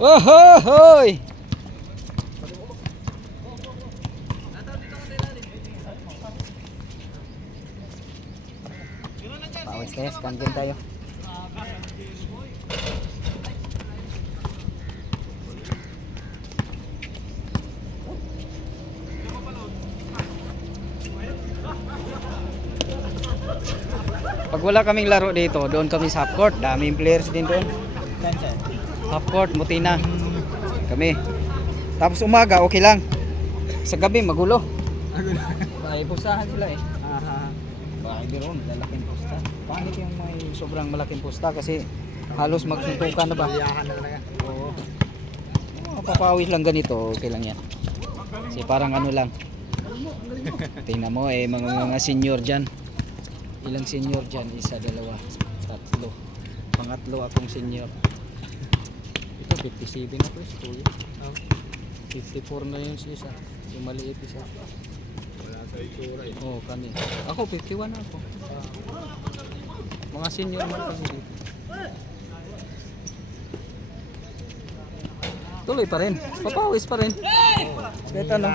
Ohoy! Pawis tayo, scan din tayo. Pag wala kaming laro dito, doon kami sa half court. Daming players din doon. Half court, Mutina. Kami. Tapos umaga, okay lang. Sa gabi, magulo. Ay, pustahan sila eh. Bahay biron, lalaking pusta. Pangit yung may sobrang malaking pusta kasi halos magsuntukan na ba? Oo. Papawis lang ganito, okay lang yan. Kasi parang ano lang. Tingnan mo eh, mga senior dyan. Ilang senior dyan? Isa, dalawa, tatlo. Pangatlo akong senior. Ito 57 na to, kuya. 54 na yun si isa. Yung maliit isa. Wala sa itsura eh. Oo, kami. Ako 51 ako. Mga senior man kami dito. Tuloy pa rin. Papawis pa rin. Kahit ano.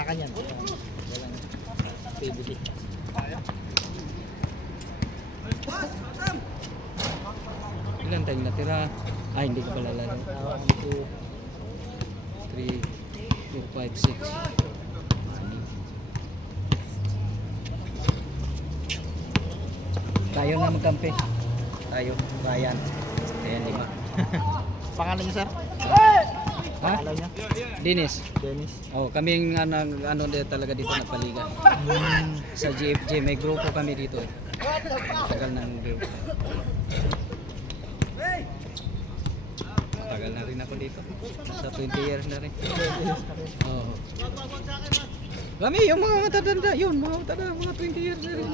Ilan tayong natira? Ay, hindi ko pala lalo. 1, 2, 3, 4, 5, 6. Tayo na magkampi. Tayo, bayan. Ayan, 5. Pangalan niyo, sir? Ha? Pangalan niyo? Dennis. Dennis. Oh, kaming ano talaga dito na paliga. Sa GFJ, may grupo kami dito eh. Tagal ng grupo. Tagal na rin ako dito. Sa 20 years na rin. Oo. Kami, yung mga matadanda, yun, mga matadanda, mga 20 years na rin.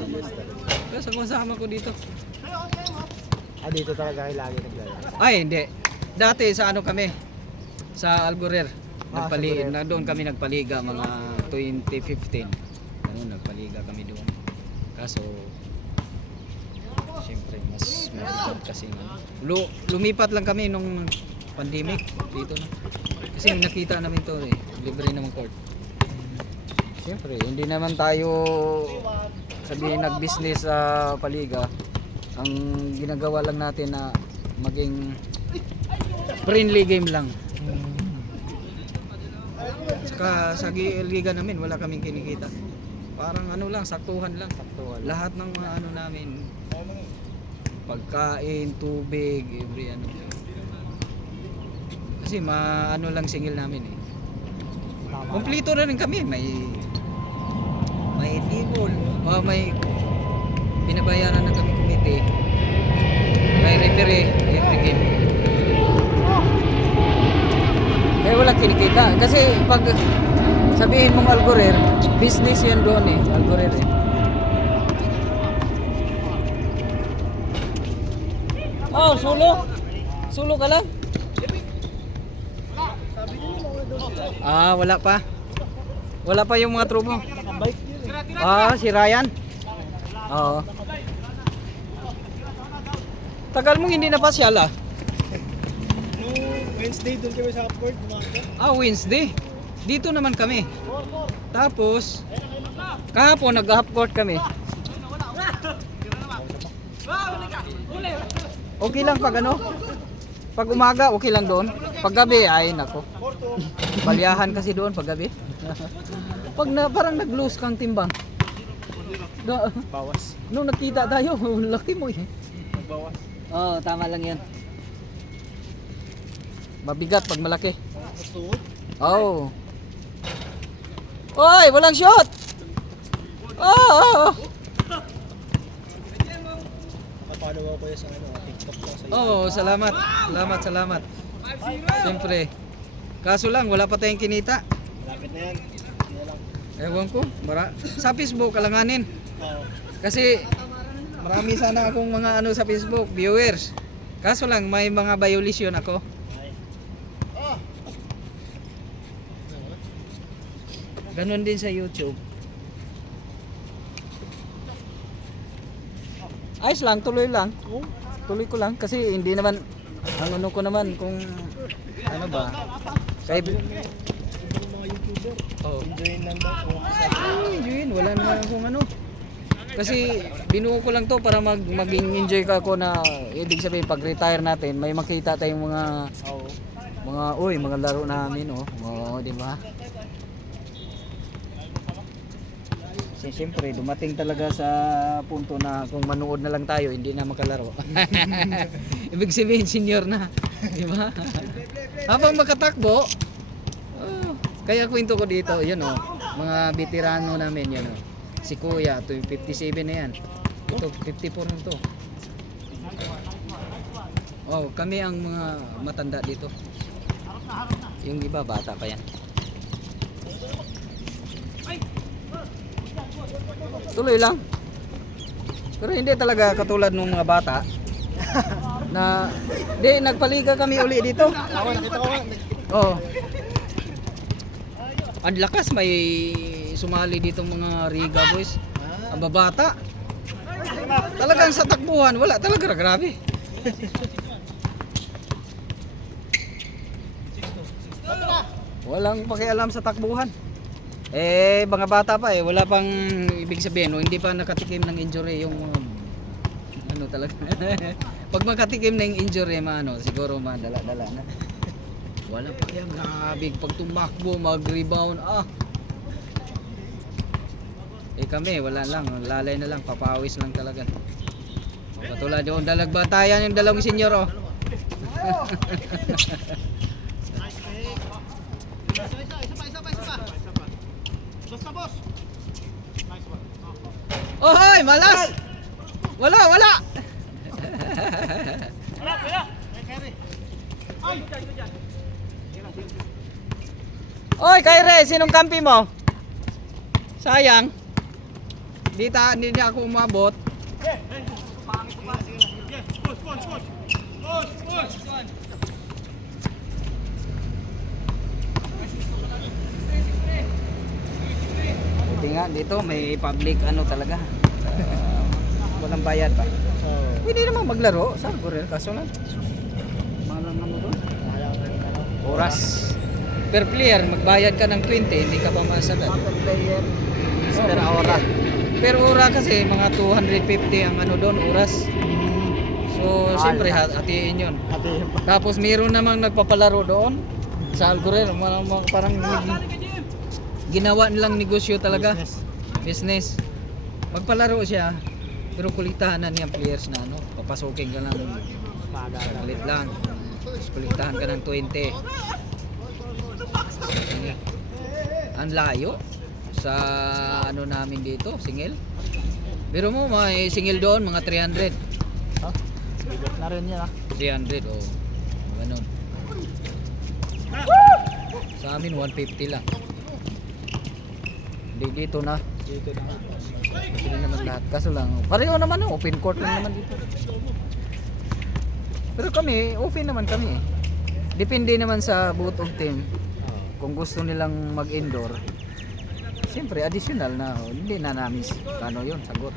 Kasama ko dito. Dito talaga kayo lagi naglalaro? Ay, hindi. Dati sa ano kami, sa Algorer. Algorer. Doon kami nagpaliga mga 2015. Ganun, nagpaliga kami doon. Kaso, siyempre, mas mabigat kasi lumipat lang kami nung pandemic dito na. Kasi nakita namin to eh, libre naman court. Siyempre, hindi naman tayo sabihin nag-business sa paliga. Ang ginagawa lang natin na maging friendly game lang. Saka sa liga namin wala kaming kinikita. Parang ano lang, saktuhan lang. Lahat ng mga ano namin, pagkain, tubig, every ano. Kasi ano lang singil namin eh. Kompleto na rin kami, may table, may binabayaran na kami committee. May referee every game. Kaya wala kinikita kasi pag sabihin mong Algorer, business yan doon eh, Algorer eh. Oh, solo ka lang? Wala pa. Wala pa yung mga tropa. Si Ryan. Oo. Tagal mong hindi napasyal ah. Wednesday doon kami sa court. Wednesday. Dito naman kami. Tapos kahapon nag-half court kami. Okay lang pag ano? Pag umaga okay lang doon. Pag gabi ay nako. Balyahan kasi doon pag gabi. Pag parang nag-lose kang timbang. Bawas. Nung nakita tayo, laki mo eh. Bawas. Oo, tama lang yan. Mabigat pag malaki. Oo. Oy, walang shot! Oo! Kapano ko sa TikTok ko sa Oo, salamat. Salamat. Siyempre. Kaso lang, wala pa tayong kinita. Lapit na yan. Ewan ko. Sa Facebook, kalanganin. Kasi marami sana akong mga ano sa Facebook, viewers. Kaso lang, may mga violation ako. Ganon din sa YouTube. Ayos lang, tuloy lang. Tuloy ko lang kasi hindi naman ang ano ko naman kung ano ba, Kay Mga YouTuber, oh. enjoyin lang daw kung Yun, wala naman akong ano. Kasi binuo ko lang to para maging enjoy ka ako na ibig sabihin pag retire natin may makita tayong mga laro namin oh. Oo, di ba? Kasi siyempre dumating talaga sa punto na kung manood na lang tayo hindi na makalaro. Ibig sabihin senior na, di ba? Habang makatakbo, kaya kwento ko dito, yun oh, mga veterano namin yan oh. Si Kuya, ito yung 57 na yan. Ito, 54 na to. Oh, kami ang mga matanda dito. Yung iba, bata pa yan. Tuloy lang. Pero hindi talaga katulad ng mga bata. Na, di, nagpaliga kami uli dito. Ako nakita ko. Oh. Ang lakas may sumali dito mga Riga boys. Ang babata. Talagang sa takbuhan wala talaga grabe. Walang pakialam sa takbuhan. Eh mga bata pa wala pang ibig sabihin, hindi pa nakatikim ng injury yung ano talaga. Pag makatikim ng injury siguro madala-dala na. Wala pa yan, grabe pag tumakbo, mag-rebound, kami, wala lang, lalay na lang, papawis lang talaga. Katulad yung dalagbatayan yung dalawang senior oh. Oh, hoy, malas! Wala! Oy, Kyrie, sinong kampi mo? Sayang. Hindi na ako umabot. Buti nga dito may public talaga. Walang bayad pa. Pwede naman maglaro sa Gorel kaso lang. Mahal naman doon. Oras. Per player, magbayad ka ng 20, hindi ka pa masagad. Per player. Per hora. Per hora kasi mga 250 ang doon, oras. So, siyempre hatiin yun. Tapos meron namang nagpapalaro doon sa Algorer, parang ginawa nilang negosyo talaga. Business. Magpalaro siya, pero kulitahan na niyang players na papasukin ka lang. Salit lang. Kulitahan ka ng 20. Ang layo sa namin dito, singil. Pero mo may singil doon mga 300. Bigot na rin yan 300 oh. Ganun. Sa amin 150 lang. Dito na. Dito na. Hindi naman lahat. Kaso lang, pareho naman open court lang naman dito. Pero kami, open naman kami. Depende naman sa both of team. Kung gusto nilang mag-indoor, siyempre additional na hindi na namin yun, sagot.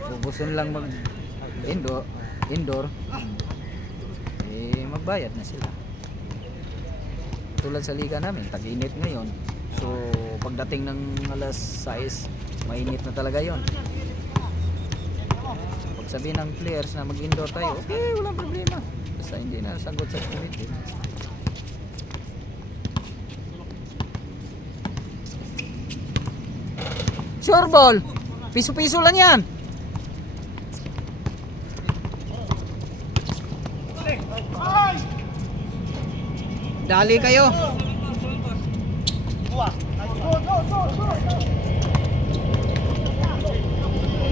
Kung gusto nilang mag-indoor, magbayad na sila. Tulad sa liga namin, tag-init ngayon. So, pagdating ng alas 6, mainit na talaga yon. Pag sabihin ng players na mag-indoor tayo, okay, walang problema. Basta hindi na sagot sa committee. Sure ball. Piso-piso lang yan. Dali kayo.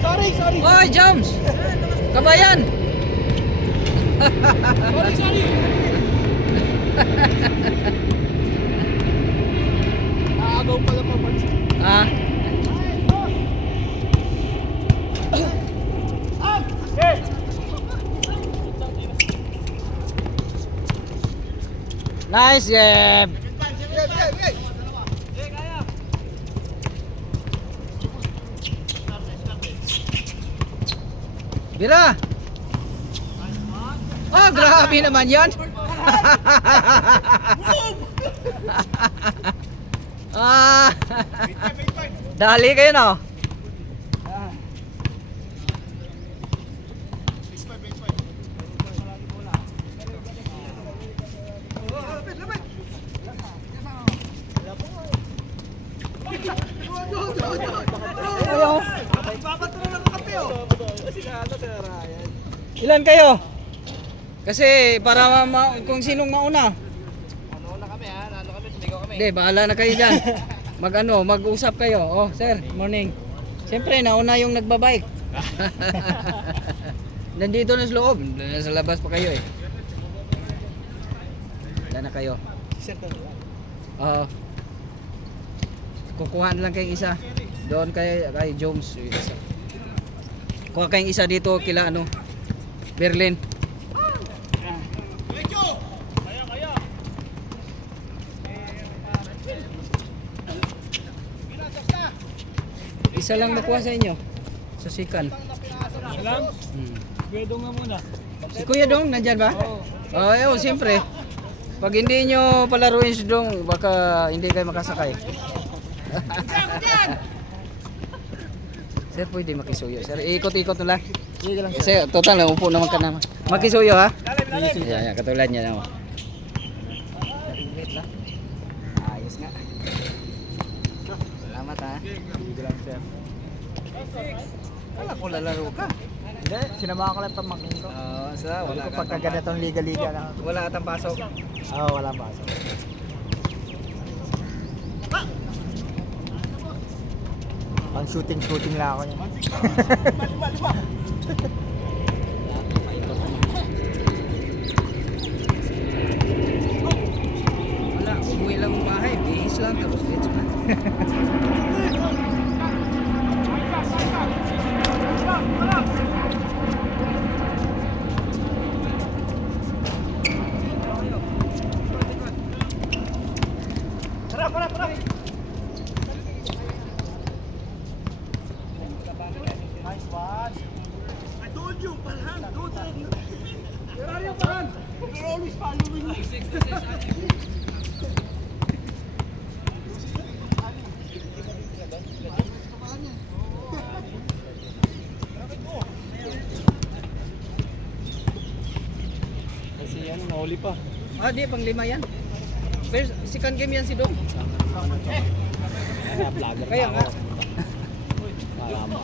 Sorry. Oy, Jones. Kabayan. Sorry. Agaw pala pa ba? Nice, yeah. Bira. Grabe naman 'yan. Ah! Dali kayo no? Ayaw. Ilan kayo? Kasi para kung sinong mauna. Hindi, bahala na kayo dyan. Mag-usap kayo. Oh, sir, morning. Siyempre, nauna yung nagbabike. Nandito na sa loob. Nasa labas pa kayo eh. Wala na kayo. Oo. Kukuha na lang kayong isa. Doon kay Jones. Yung isa. Kuha kayong isa dito kila Berlin. Isa lang makuha sa inyo. Sa sikan. Isa lang? Kuya Dong nga muna. Si Kuya Dong, nandyan ba? Oo. Siyempre. Pag hindi nyo palaruin si Dong, baka hindi kayo makasakay. Sir, pwede makisuyo. Sir, ikot-ikot na lang. Sige lang, Sir, total, upo naman ka naman. Makisuyo ha? Yan, katulad niya naman. Ayos nga. Salamat ha. Sige lang, sir. Wala ko lalaro ka. Hindi, sinamahan ko lang pamangkin ko. Wala ka. Pagka ganitong liga-liga lang. Wala atang pasok. Oo, wala pa. Pang shooting lang ako niyan. Wala, umuwi lang ang bahay. Bihis lang, tapos let's na. Kasi yan, nahuli pa. Di, pang lima yan. First, second game yan si Dong. Vlogger Kaya pa nga. ako. Malama.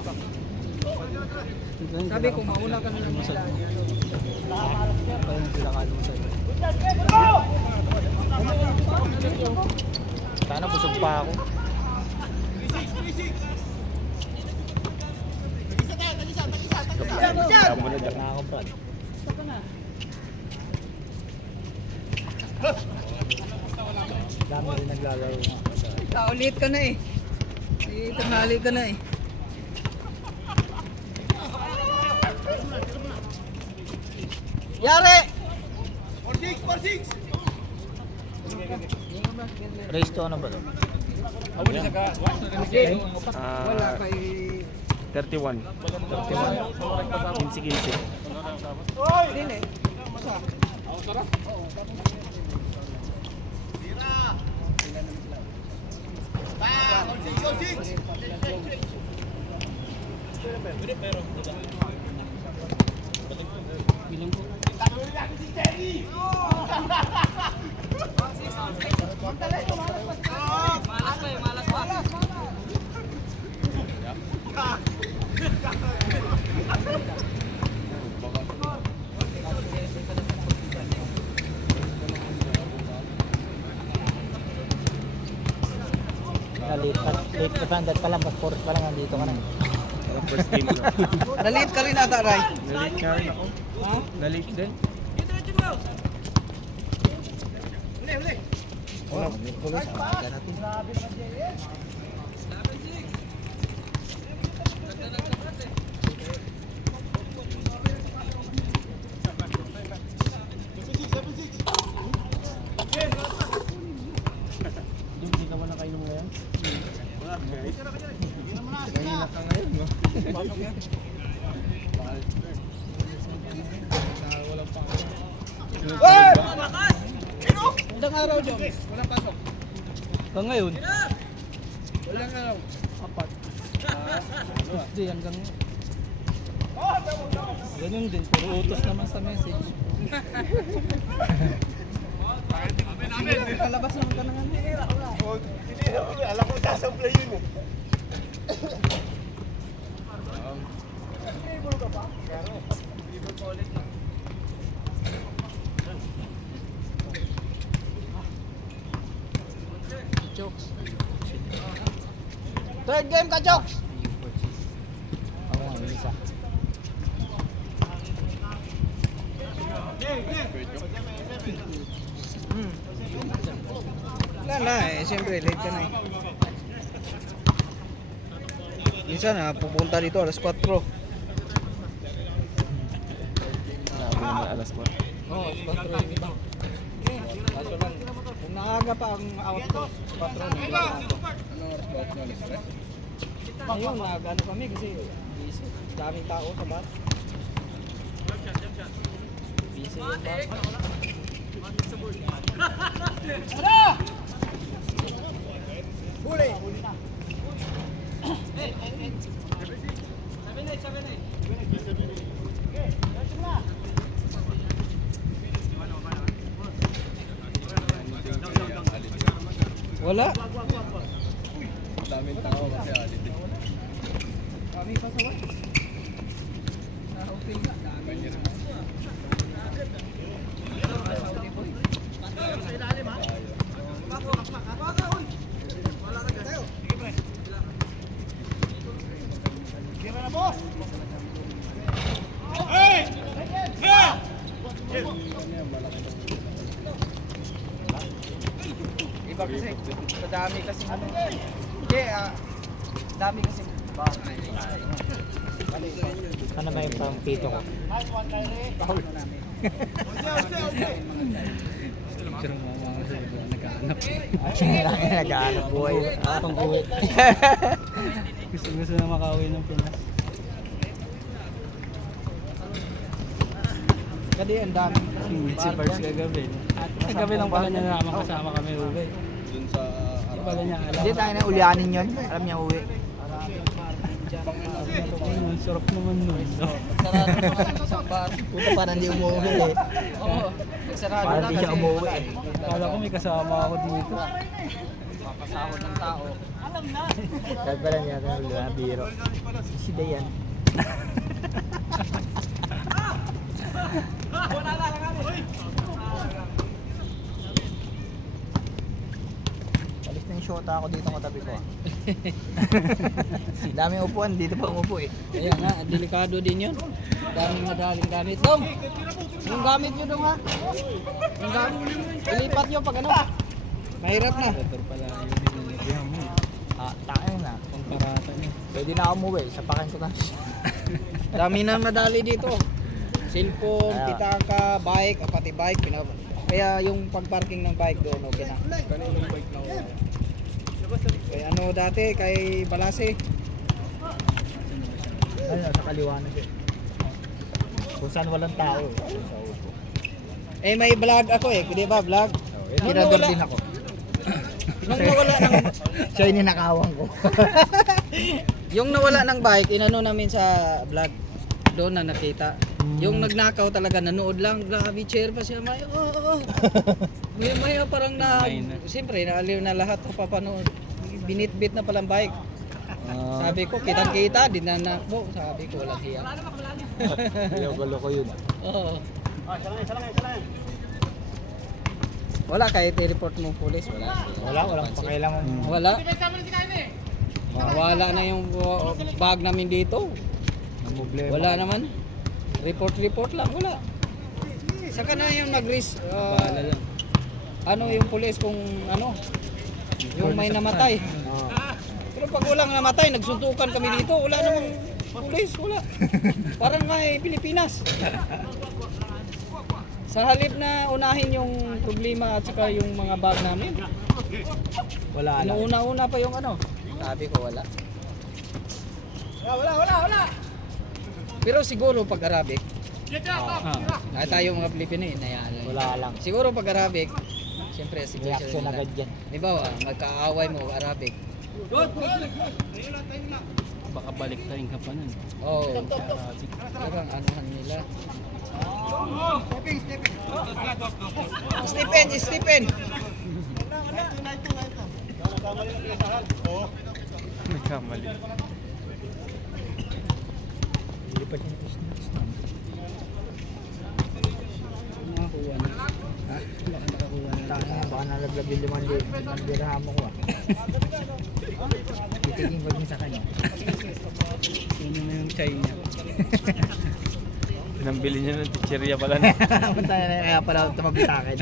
Sabi ko, mauna ka na lang sila. Parang sila kalusay. Sana busog pa ako. Kamunod na ako, Brad. Dami rin naglalaro. Kaulit ka na eh. Tanghali ka na eh. Yari! Race to ano ba to? Wala kay... 31. 15-15. Dili. Late ka pa, dahil pa lang, mas force pa lang nandito ka na. First game na. Nalit ka rin ata, Ray. Nalate ka rin ako. Ha? Nalate din. Oh, Merkulis, aga natin. Hindi ka wala kayo ngayon? Wala guys. Mahina ka ngayon, no? Pasok yan. Walang pasok. Magandang araw, Joms. Walang pasok. Hanggang ngayon? Wala nga lang. 4. Tuesday hanggang ngayon. Ganun din, puro utos naman sa message. Kalabas naman ka na nga. Alam ko sasablay yun eh. Jokes. Third game ka, Jokes! Ako nga, may isa. Wala na eh, siyempre late ka na eh. Minsan pupunta dito alas 4. Sabi naman alas 4. Oo, alas 4 yung iba. Kaso lang, kung naaga pa ang out ko, 4 na iba ako. Ayun, nag-ano kami kasi busy. Daming tao sa bar. Busy yung bar. Wala. Daming tao kasi alit. Kami pa sa wala. Okay nga. Iba kasi, sa dami kasi ano. Hindi, dami kasi. Ano ba yung pang pito ko? Picture mo mga sa iba, nag-aanap. Nag-aanap buhay. Pang uwi. Gusto na makauwi ng Pinas. Kasi ang dami. Si Bars kagabi. Kagabi lang pala niya naman kasama kami uwi. Dun sa Hindi pala niya alam. Hindi tayo na ulyanin yun. Alam niya uwi. Ang sarap naman nun. Sarado naman sa bar. Puta parang hindi umuwi eh. Oo, sarado Parang na hindi siya kasi. umuwi eh. Kala ko may kasama ako dito. Makasahod ng tao. Kahit pala niya ito na biro. Si Dayan. Alis na yung shota ako dito katabi ko. Daming upuan, dito pa umupo eh. Kaya nga, delikado din yun. Daming madaling gamit. Dong! Yung gamit nyo dong ha? Yung gamit, ilipat nyo pag ano. Mahirap na. Better pala yung nilagyan mo. Tayo na. Pang parata niya. Pwede na ako umuwi, sapakan ko kasi. Dami na madali dito. Cellphone, Kaya- pitaka, bike, pati bike. Kaya yung pag-parking ng bike doon, okay na. Kaninong bike na ako. Kaya ano dati, kay Balase. Ano, sa kaliwa na siya. Kung saan walang tao. Eh may vlog ako eh, di ba vlog? Tirador din ako. Nung nawala ng Siya yung ninakawang ko. yung nawala ng bike, inano namin sa vlog. Doon na nakita. Yung nagnakaw talaga nanood lang, grabe chair pa siya. May may parang na siyempre naaliw na lahat ng papanood. Binitbit na palang bike. Sabi ko, kitang-kita, dinanakbo. Sabi ko, walang hiya. Gulo ko yun. Oo. Wala, kahit i-report mo pulis, wala. Walang pakialam. Wala. Wala na yung bag namin dito. Wala naman. Report lang, wala. Saka na yung nag-risk. Ano yung pulis kung ano, yung may namatay. Pero pag walang namatay, nagsuntukan kami dito, wala namang pulis, wala. Parang may Pilipinas. Sa halip na unahin yung problema at saka yung mga bag namin. Wala lang. Una-una pa yung ano. Sabi ko wala. Wala. Pero siguro pag Arabic, tayo mga Pilipino eh, nayaan lang. Wala lang. Siguro pag Arabic, Siyempre, Reaction nila. agad yan. Halimbawa, magkaaway mo, Arabic. Baka balik tayo ka pa nun. Oo. Parang anuhan nila. Stephen! Nagkamali. Hindi pa siya business na. Nakakuha na. Ha? Baka nakakuha na. Tangina, baka nalaglag yung 5 dirham ko ah. Titigin ko din sa kanya. Sino na yung chai niya? Pinambili niya ng chicheria pala na. Punta na kaya pala ito mabitakin.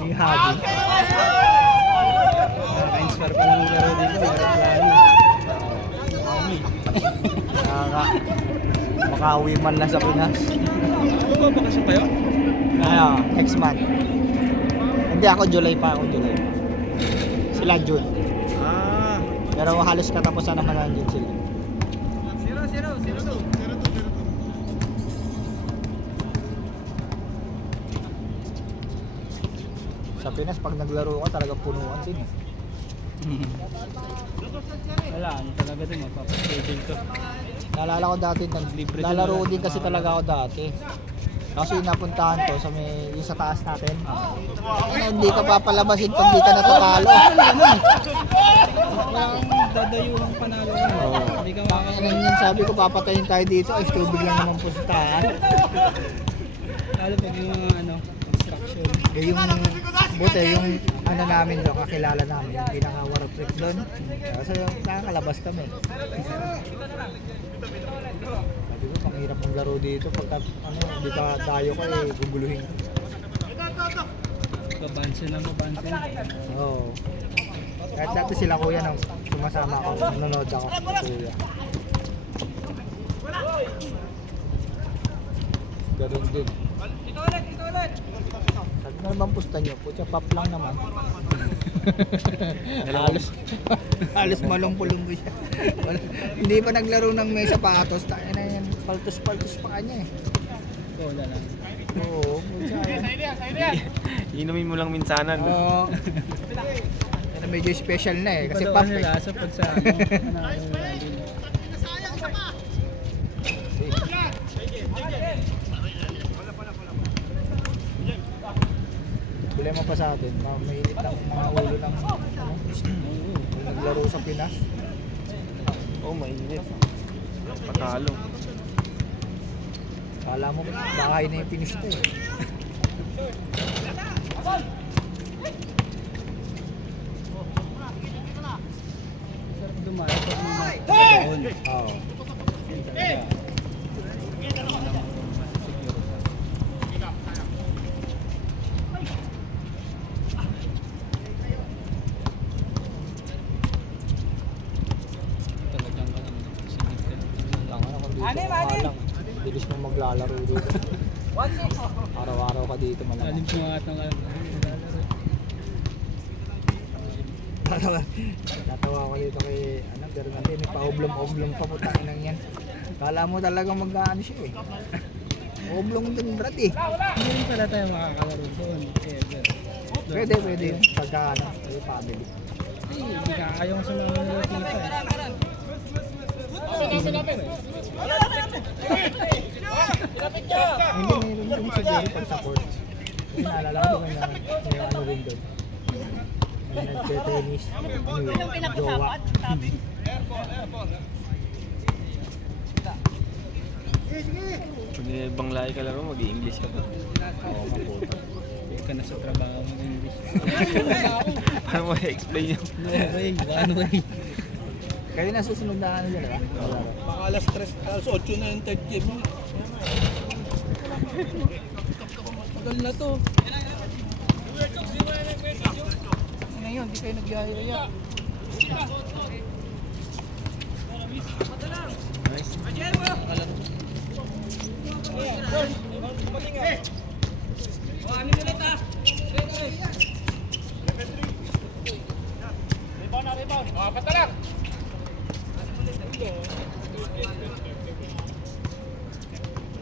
Yung hobby. Nakaka-inspire pa lang laro dito. Makauwi man lang sa Pinas. Bakasyon kayo? Next month. Hindi ako, July pa. Sila June. Ah. Pero halos katapusan naman ng June sila. Sa Pinas, pag naglaro ka, talagang punuan din. Wala, ano talaga din, mapapaschedule ko. Naalala ko dati, Libre naglalaro din din kasi talaga ako dati. Kasi napuntahan to sa may yung sa taas natin. Hindi ka papalabasin pag di ka natatalo. Walang dadayuhang panalo ka. Hindi ka Ano yan, sabi ko papatayin tayo dito, ay tubig lang naman po sa taas. Lalo pag yung mga construction. Eh, yung buti yung ano namin doon, kakilala namin, yung pinaka-war freak doon. Kasi nakakalabas kami. Sabi ko, panghirap ng laro dito pagka hindi ka tayo ko eh, guguluhin. Babansin. Oo. Kahit dati sila kuya nang sumasama ako, nanonood ako sa kuya. Ganun din. Sabi na naman pusta nyo, putya pop lang naman. halos malungpulunggo siya. Hindi pa naglaro ng may sapatos, tayo na yan, paltos-paltos pa kanya eh. Wala lang. Oo, putya. Inumin mo lang minsanan. Oo. Ano, medyo special na eh, kasi pop eh. Sa pag sa Problema pa sa atin, mahilit ang mga ulo ng naglaro sa Pinas. Oh, mainit. Patalo. Kala mo, bahay na yung finish to eh. sarap dumayo pag may doon. Oo. Talagang sinip ka. Lang ano kung dito lang. Bilis mo maglalaro dito. Araw-araw ka dito Alim malamang. mo nga itong Natawa ko dito kay Bernardo, may pa-oblong-oblong pa putang inang yan. Kala mo talagang mag-ano siya eh. Oblong din brat eh. Hindi rin pala tayo makakalaro doon. Ever. Pwede yun. Pagka ano, yung family. Hindi ka ayaw sa mga nila tita eh. Hindi, mayroon din siguro pag-support. Kasi naalala ko may ano rin doon. May nagte-tennis. Ano yun? Jowa. Pag ibang lahi ka laro, mag-i-English ka pa. Oo, maputo. Huwag ka na sa trabaho mo ng English. Paano mo i-explain yun? No way, one way. Kayo na susunod na ano dyan, diba? Baka alas 8 na yung third game. Tagal na to. Ano yun, di kayo nagyayaya. Nice.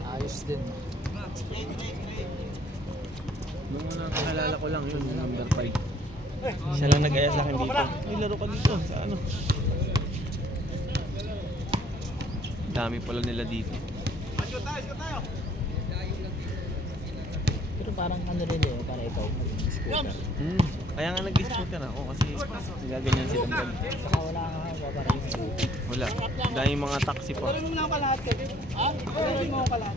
Ayos din. Sabay. Siya lang nag-aya sa akin dito. May laro ka dito sa ano. Dami pala nila dito. Pero parang ano rin eh, para ikaw mag-scooter. Kaya nga nag-scooter ako kasi nagaganyan sila vlog. Saka wala ka parang scooter. Wala. Dahil mga taxi pa. Ano mo na ang kalat? Ha? Ano mo ang kalat?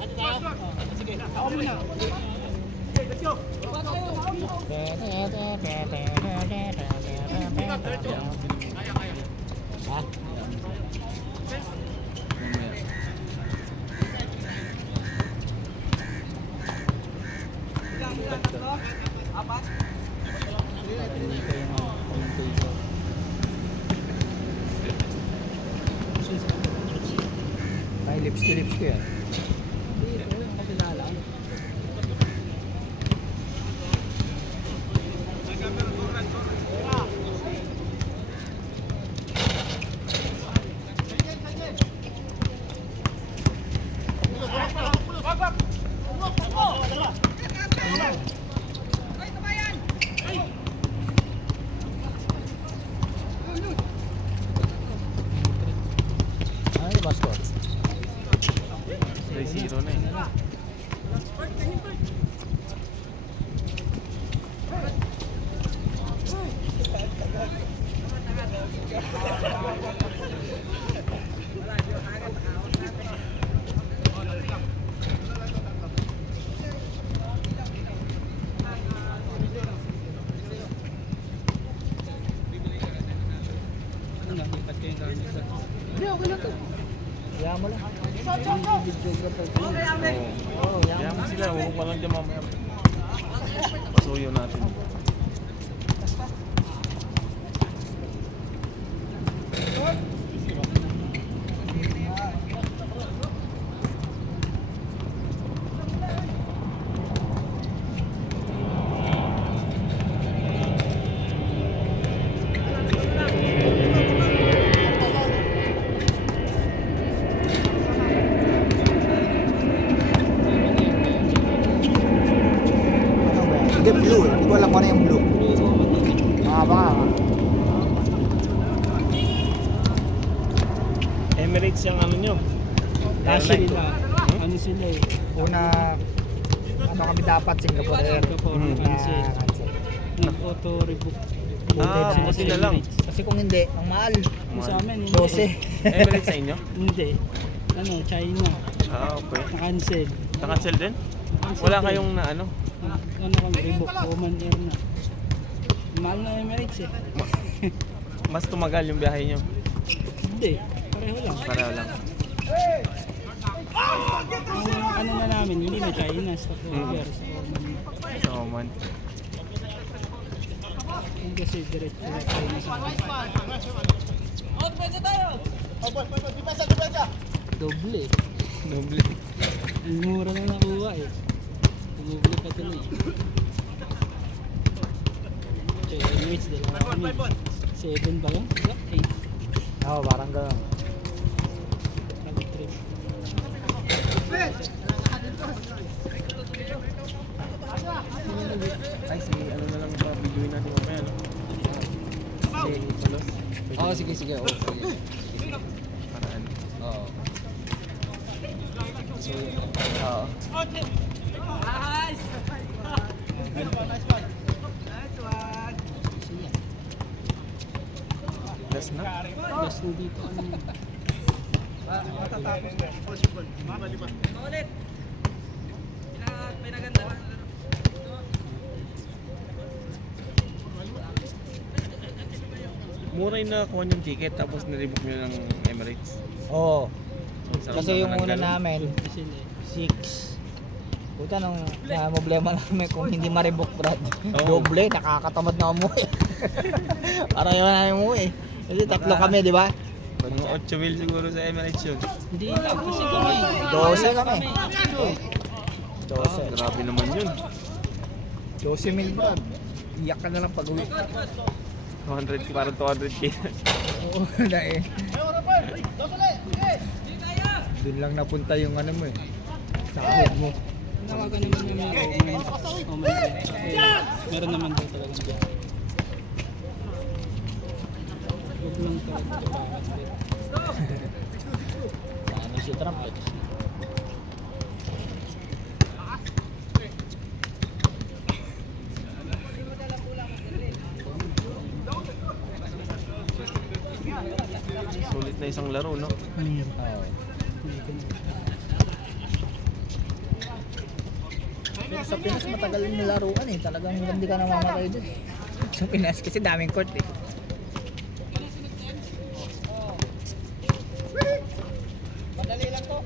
Ano tayo? Sige, ako muna. Ha? Mamaya. Hindi ko yung commentator. Ay, lips to lips ko yan. Hindi ko yung kakilala. Ay, basket. 3-0 na eh. Ano na, lipat kayo gamit sa... Hindi, okay lang to. Kaya mo lang. Videographer ko. Oo, Kaya mo sila, huwag pa lang dyan mamaya. Pasuyo natin. Ano ba yan? Hindi, blue eh. Hindi ko alam kung ano yung blue. Baka. Emirates yung ano nyo. Airline. Airline. Ano sila eh? Una, ano kami dapat, Singapore Air. Singapore, Hmm. cancel. Cancel. Nag-auto-rebook. Ah, buti na lang. Kasi kung hindi, ang mahal. Yung sa amin, hindi. 12. Emirates sa inyo? Hindi. Ano, China. Ah, okay. Na-cancel. Nakancel din? Wala kayong na ano? Ano kami, rebook. Oman Air na. Mahal na Emirates eh. Mas tumagal yung biyahe nyo. Hindi. Pareho lang. Para lang. Ang ano na namin, hindi na China. Stopover. Sa Oman. Yung kasi direct na China sa amin. Doble. Doble. Ang mura na nakuha eh. Doble pa tuloy. Kaya Emirates, dalawa kami. 7 ba lang? 8. Oo, parang gano'n. Road trip. Ay, si ano na lang ba? Videoin natin mamaya, no? Si Nicolas. Oo, sige. Oo, sige. Para ano? Oo. So, Oo. Last na? Gas na dito. Ano yun? Mura yung nakakuha yung ticket tapos nirebook nyo ng Emirates. Oo. Sarap Kasi yung naman ng una ganun. namin, Sila eh. 6. Puta nung problema namin kung hindi ma-rebook, Brad. Oo. Doble, nakakatamad na umuwi. Para yun na umuwi. Kasi tatlo kami, di ba? Mga 8 mil siguro sa Emirates yun. Hindi lang kasi kami. 12 kami. 12. Grabe naman yun. 12 mil, Brad. Iyak ka na lang pag uwi. 200, parang 200k. Oo, dahil. Doon lang napunta yung ano mo eh. Sa kahit mo. Tinawagan naman niya meron naman daw talagang dyan. Huwag lang talaga kabahan. Ano si Trump? Sulit na isang laro, no? Pero sa Pinas matagal yung nilaruan eh. Talagang hindi ka namamatay dun. Sa Pinas kasi daming court eh. Madali lang to.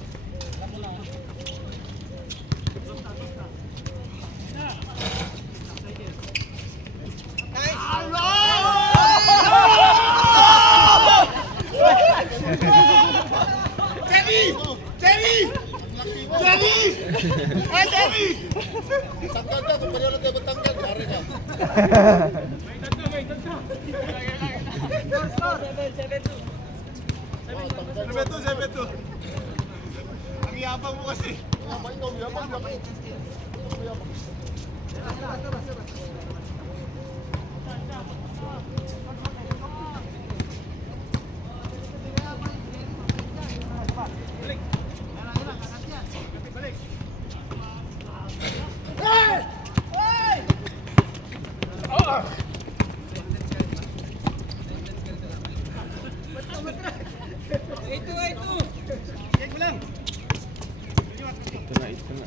Ito na, ito na.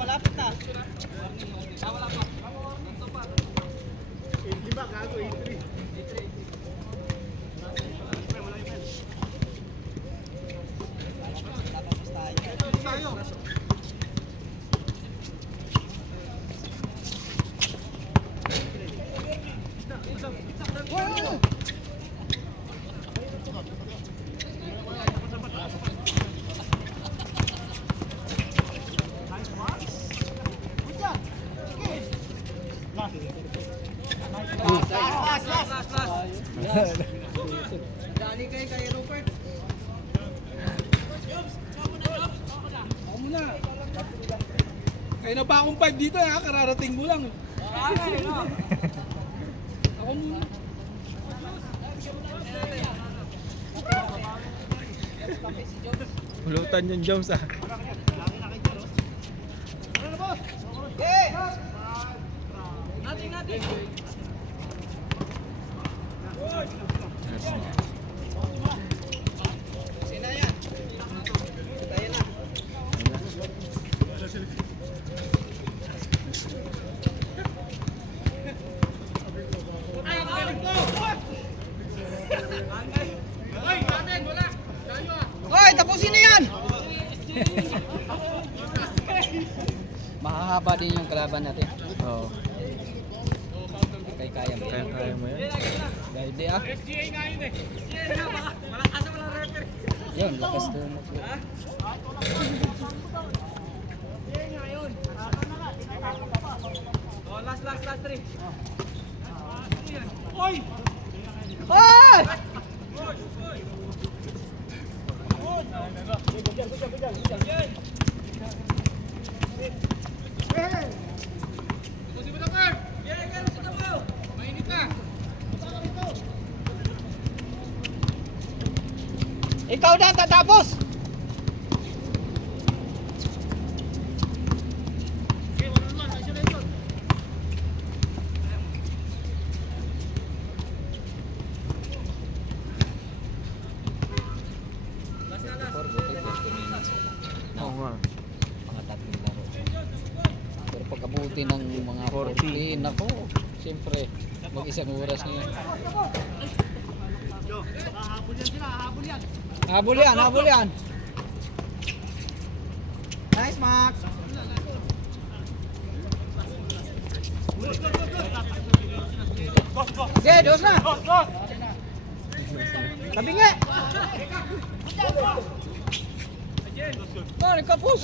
Malapit na. Dali kayo kay Rupert. Ako muna. Kaya na pa akong 5 dito ha, kararating mo lang. Ako muna. Pulutan yung Jones ah. Sino yan? Tayo na. Hoy, tapusin na yan! Mahahaba din yung kalaban natin. Oo. Kaya mo. Kaya mo yan. Hindi ah. Yun, lakas to. Last 3. Hoy! Ikaw na ang tatapos! Oo nga. Mga tatlong laro. Pero pag-abuti ng mga 40. 40, nako, siyempre, mag-isang oras na yun. Habol yan, habol yan. Nice, Max. Okay, dos na. Tabi nga. Oh, nagkapos.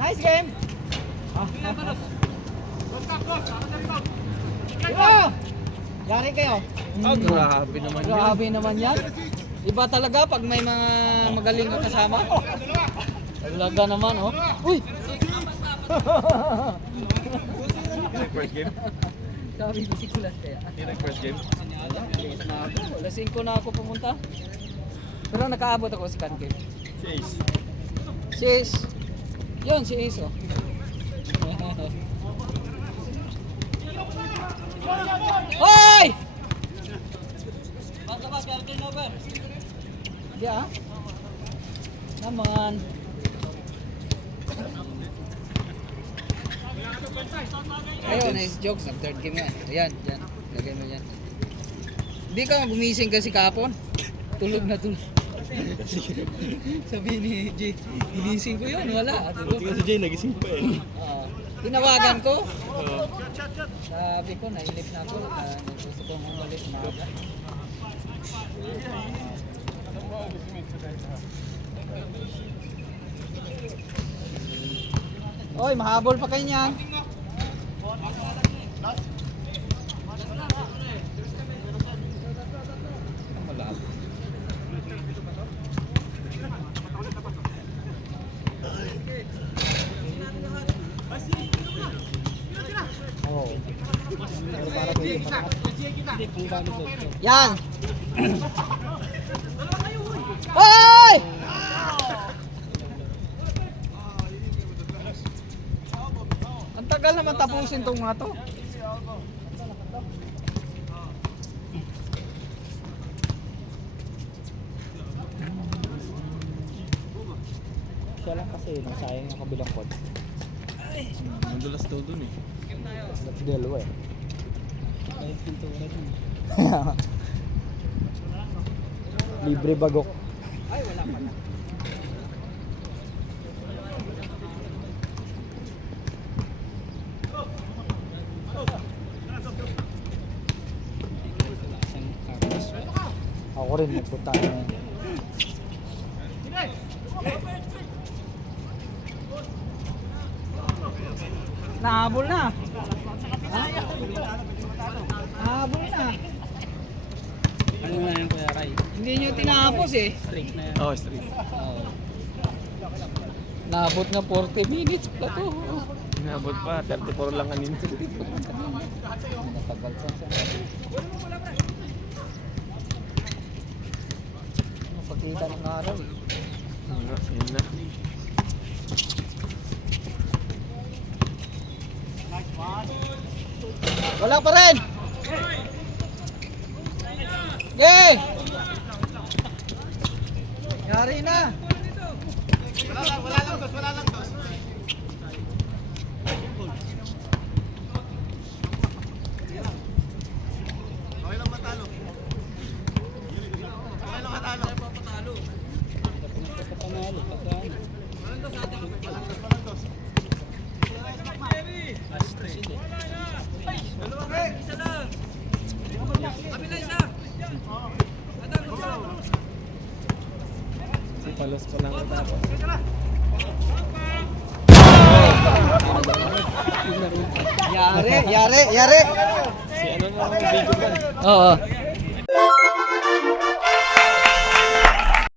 Nice game. Diba? Gari kayo. Grabe naman yun. Grabe naman yan. Iba talaga pag may mga magaling ka kasama. Talaga naman, oh. Uy! First game? Sabi ko si Kulas kaya. Hindi first game? Late na ako. Alas 5 na ako pumunta. Pero nakaabot ako sa second game. Si Ace. Si Ace. Yun, si Ace, oh. Hoy! Hindi ah. Naman. Ayun, nice jokes. Third game yan. Ayan, yan. Lagay mo yan. Hindi ka gumising kasi kapon. Tulog na tulog. Sabi ni Jay, ginising ko yun, wala. Buti ka si Jay, nagising pa eh. Tinawagan ko. Sabi ko, nailip na ako. Gusto kong umalis na aga. Oy, mahabol pa kayo niyan. Oo. Pero para pwede mataas. Yan. Hoy! Ang tagal naman tapusin tong mga to. Siya lang kasi nasayang yung kabilang coach. Mandulas daw dun eh. That's dalawa eh. Libre bagok. Ay, wala pa na. Ako rin nagpunta na yan. Nahabol na. Nahabol na. Ano na yan Kuya Ray? Hindi nyo tinapos eh. Straight na yan. Oo, straight. Naabot na 40 minutes pala to. Inabot pa, 34 lang kanina. Natagal pa siya. Pagkita ng araw eh. Yun na. Wala pa rin! Okay! Yari na! Wala lang dos. Okay lang matalo. Si Palos pa lang natapos. Yari! Si ano na ang video man? Oo.